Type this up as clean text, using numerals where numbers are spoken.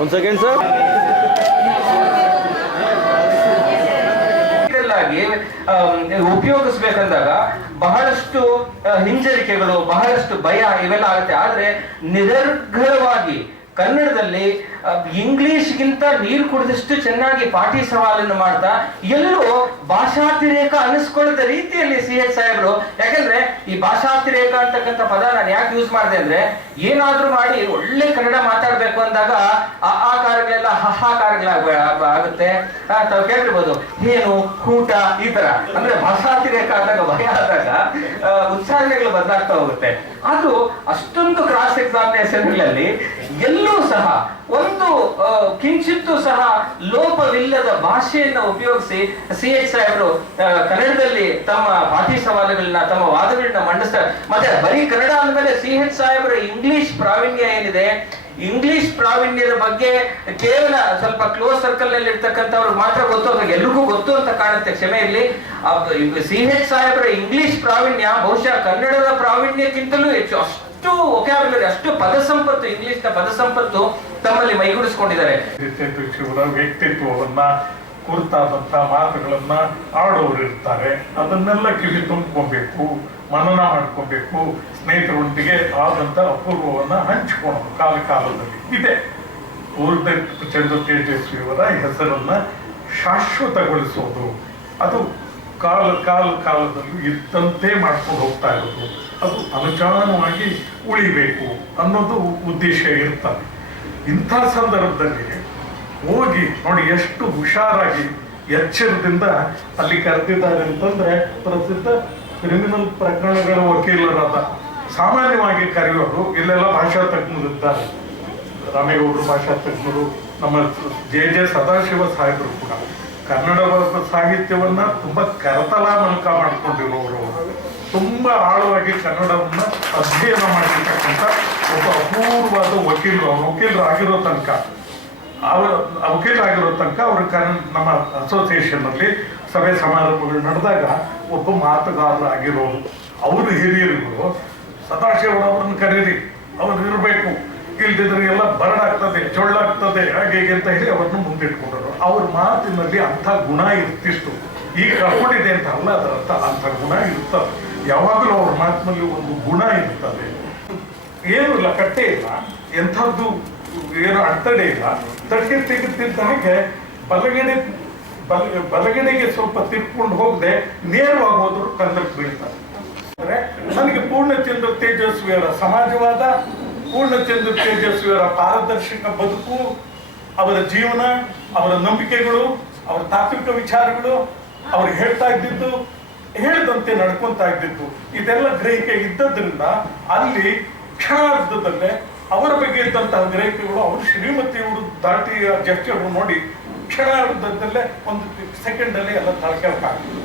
ಒಂದು second sir. ಉಪಯೋಗಿಸ್ಬೇಕಂದಾಗ ಬಹಳಷ್ಟು ಹಿಂಜರಿಕೆಗಳು, ಬಹಳಷ್ಟು ಭಯ ಇವೆಲ್ಲ ಆಗುತ್ತೆ. ಆದ್ರೆ ನಿರರ್ಗಳವಾಗಿ ಕನ್ನಡದಲ್ಲಿ ಇಂಗ್ಲಿಷ್ಗಿಂತ ನೀರು ಕುಡಿದಷ್ಟು ಚೆನ್ನಾಗಿ ಪಾಠಿ ಸವಾಲನ್ನು ಮಾಡ್ತಾ ಎಲ್ಲೋ ಭಾಷಾತಿರೇಕ ಅನಿಸ್ಕೊಳ್ಳದ ರೀತಿಯಲ್ಲಿ CH ಸಾಹೇಬ್ರು, ಯಾಕಂದ್ರೆ ಈ ಭಾಷಾತಿರೇಕ ಅಂತಕ್ಕಂಥ ಪದ ನಾನು ಯಾಕೆ ಯೂಸ್ ಮಾಡಿದೆ ಅಂದ್ರೆ, ಏನಾದ್ರೂ ಮಾಡಿ ಒಳ್ಳೆ ಕನ್ನಡ ಮಾತಾಡ್ಬೇಕು ಅಂದಾಗ ಆಕಾರಗಳೆಲ್ಲ ಆಗುತ್ತೆ. ತಾವು ಕೇಳಿರ್ಬೋದು, ಏನು ಊಟ ಈ ತರ, ಅಂದ್ರೆ ಭಾಷಾತಿರೇಕ ಆದಾಗ, ಭಯ ಆದಾಗ ಉಚ್ಚಾರಣೆಗಳು ಬದಲಾಗ್ತಾ ಹೋಗುತ್ತೆ. ಅದು ಅಷ್ಟೊಂದು ಕ್ರಾಸ್ ಎಕ್ಸಾಮಿನೇಷನ್ಗಳಲ್ಲಿ ಎಲ್ಲೂ ಸಹ ಒಂದು ಕಿಂಚಿತ್ತೂ ಸಹ ಲೋಪವಿಲ್ಲದ ಭಾಷೆಯನ್ನ ಉಪಯೋಗಿಸಿ CH ಸಾಹೇಬರು ಕನ್ನಡದಲ್ಲಿ ತಮ್ಮ ಪಾಠಿ ಸವಾಲುಗಳನ್ನ, ತಮ್ಮ ವಾದಗಳನ್ನ ಮಂಡಿಸ್ತಾರೆ. ಮತ್ತೆ ಬರೀ ಕನ್ನಡ ಅಂದ್ಮೇಲೆ CH ಸಾಹೇಬರ ಇಂಗ್ಲಿಷ್ ಪ್ರಾವೀಣ್ಯ ಏನಿದೆ, ಇಂಗ್ಲಿಷ್ ಪ್ರಾವೀಣ್ಯದ ಬಗ್ಗೆ ಕೇವಲ ಸ್ವಲ್ಪ ಕ್ಲೋಸ್ ಸರ್ಕಲ್ ನಲ್ಲಿ ಇರ್ತಕ್ಕಂಥವ್ರಿಗೆ ಮಾತ್ರ ಗೊತ್ತು, ಎಲ್ರಿಗೂ ಗೊತ್ತು ಅಂತ ಕಾಣುತ್ತೆ, ಕ್ಷಮೆ ಇರಲಿ. CH ಸಾಹೇಬರ ಇಂಗ್ಲಿಷ್ ಪ್ರಾವೀಣ್ಯ ಬಹುಶಃ ಕನ್ನಡದ ಪ್ರಾವೀಣ್ಯಕ್ಕಿಂತಲೂ ಹೆಚ್ಚು. ಅಷ್ಟು ವೊಕ್ಯಾಬ್ಯುಲರಿ, ಅಷ್ಟು ಪದ ಸಂಪತ್ತು, ಇಂಗ್ಲಿಷ್ ನ ಪದ ಸಂಪತ್ತು ತಮ್ಮಲ್ಲಿ ಮೈಗೂಡಿಸ್ಕೊಂಡಿದ್ದಾರೆ. ವ್ಯಕ್ತಿತ್ವವನ್ನ ಕುರಿತಾದಂತ ಮಾತುಗಳನ್ನ ಆಡೋರು ಇರ್ತಾರೆ. ಅದನ್ನೆಲ್ಲ ಕಿವಿ ತುಂಬಿಕೊಬೇಕು, ಮನನ ಮಾಡ್ಕೊಬೇಕು, ಸ್ನೇಹಿತರೊಂದಿಗೆ ಆದಂತ ಅಪೂರ್ವವನ್ನ ಹಂಚಿಕೊಳ್ಳೋದು ಕಾಲದಲ್ಲಿ ಇದೆ. ಪೂರ್ಣಚಂದ್ರ ತೇಜಸ್ವಿಯವರ ಹೆಸರನ್ನ ಶಾಶ್ವತಗೊಳಿಸೋದು, ಅದು ಕಾಲದಲ್ಲಿ ಇದ್ದಂತೆ ಮಾಡ್ಕೊಂಡು ಹೋಗ್ತಾ ಇರೋದು, ಅದು ಅನುಚಾನವಾಗಿ ಉಳಿಬೇಕು ಅನ್ನೋದು ಉದ್ದೇಶ ಇರ್ತದೆ. ಇಂಥ ಸಂದರ್ಭದಲ್ಲಿ ಹೋಗಿ ನೋಡಿ ಎಷ್ಟು ಹುಷಾರಾಗಿ ಎಚ್ಚರದಿಂದ ಅಲ್ಲಿ ಕರೆದಿದ್ದಾರೆ ಅಂತಂದ್ರೆ, ಪ್ರಸಿದ್ಧ ಕ್ರಿಮಿನಲ್ ಪ್ರಕರಣಗಳ ವಕೀಲರಾದ ಸಾಮಾನ್ಯವಾಗಿ ಕರೆಯೋರು ಇಲ್ಲೆಲ್ಲ ಭಾಷಾ ತಜ್ಞರಿದ್ದಾರೆ. ರಾಮೇಗೌಡರು ಭಾಷಾ ತಜ್ಞರು, ನಮ್ಮ ಜೆ ಸದಾಶಿವ ಸಾಹೇಬರು ಕೂಡ ಕನ್ನಡ ಸಾಹಿತ್ಯವನ್ನ ತುಂಬಾ ಕರತಲ ಮೂಲಕ ಮಾಡ್ಕೊಂಡಿರೋರು, ತುಂಬಾ ಆಳವಾಗಿ ಕನ್ನಡವನ್ನ ಅಧ್ಯಯನ ಮಾಡಿರ್ತಕ್ಕಂಥ ಒಬ್ಬ ಅಪೂರ್ವವಾದ ವಕೀಲರಾಗಿರೋ ತನಕ ಅವರು ನಮ್ಮ ಅಸೋಸಿಯೇಷನ್ ಅಲ್ಲಿ ಸಭೆ ಸಮಾರಂಭಗಳು ನಡೆದಾಗ ಒಬ್ಬ ಮಾತುಗಾರರಾಗಿರೋರು. ಅವರು ಹಿರಿಯರುಗಳು ಸದಾಶಿವರವ್ರನ್ನ ಕರೀರಿ, ಅವ್ರು ಇರಬೇಕು, ಇಲ್ದಿದ್ರೆ ಎಲ್ಲ ಬರಡಾಗ್ತದೆ, ಚೊಳ್ಳಾಗ್ತದೆ, ಹಾಗೆ ಅಂತ ಹೇಳಿ ಅವ್ರನ್ನ ಮುಂದಿಟ್ಕೊಂಡ್ರು. ಅವ್ರ ಮಾತಿನಲ್ಲಿ ಅಂಥ ಗುಣ ಇರ್ತಿತ್ತು. ಈಗ ಕಳ್ಕೊಂಡಿದೆ ಅಂತ ಅಲ್ಲ, ಅದರ ಅರ್ಥ ಅಂಥ ಗುಣ ಇರ್ತದೆ. ಯಾವಾಗಲೂ ಅವ್ರ ಮಾತಿನಲ್ಲಿ ಒಂದು ಗುಣ ಇರ್ತದೆ. ಏನು ಇಲ್ಲ, ಕಟ್ಟೆ ಇಲ್ಲ, ಎಂಥದ್ದು ಏನು ಅಡೆತಡೆ ಇಲ್ಲ. ತಟ್ಟೆ ತೆಗೆದಿದ್ದ ಹಾಗೆ ಬಲಗಡೆಗೆ ಸ್ವಲ್ಪ ತಿರ್ಕೊಂಡು ಹೋಗದೆ ನೇರವಾಗಿ ಹೋದ್ರು ಕನ್ನಡಕ್ಕೆ ಬೀಳ್ತಾರೆ. ಅಂದ್ರೆ ನನಗೆ ಪೂರ್ಣಚಂದ್ರ ತೇಜಸ್ವಿಯವರ ಸಮಾಜವಾದ, ಪೂರ್ಣಚಂದ್ರ ತೇಜಸ್ವಿಯವರ ಪಾರದರ್ಶಕ ಬದುಕು, ಅವರ ಜೀವನ, ಅವರ ನಂಬಿಕೆಗಳು, ಅವರ ತಾತ್ವಿಕ ವಿಚಾರಗಳು, ಅವ್ರು ಹೇಳ್ತಾ ಇದ್ದಿದ್ದು, ಹೇಳಿದಂತೆ ನಡ್ಕೊಂತಾ ಇದ್ದಿದ್ದು, ಇದೆಲ್ಲ ಗ್ರಹಿಕೆ ಇದ್ದದ್ರಿಂದ ಅಲ್ಲಿ ಕ್ಷಣಾರ್ಧದಲ್ಲೇ ಅವರ ಬಗ್ಗೆ ಇದ್ದಂತಹ ಗ್ರಹಿಕೆಗಳು ಅವರು ಶ್ರೀಮತಿಯವರು ದಾಟಿ ಜಡ್ಜರು ನೋಡಿ ಕ್ಷಣಾರ್ಧದಲ್ಲೇ ಒಂದು ಸೆಕೆಂಡಲ್ಲಿ ಎಲ್ಲ ತಳ್ಕೊಳಕ್ಕಾಗ್ತದೆ.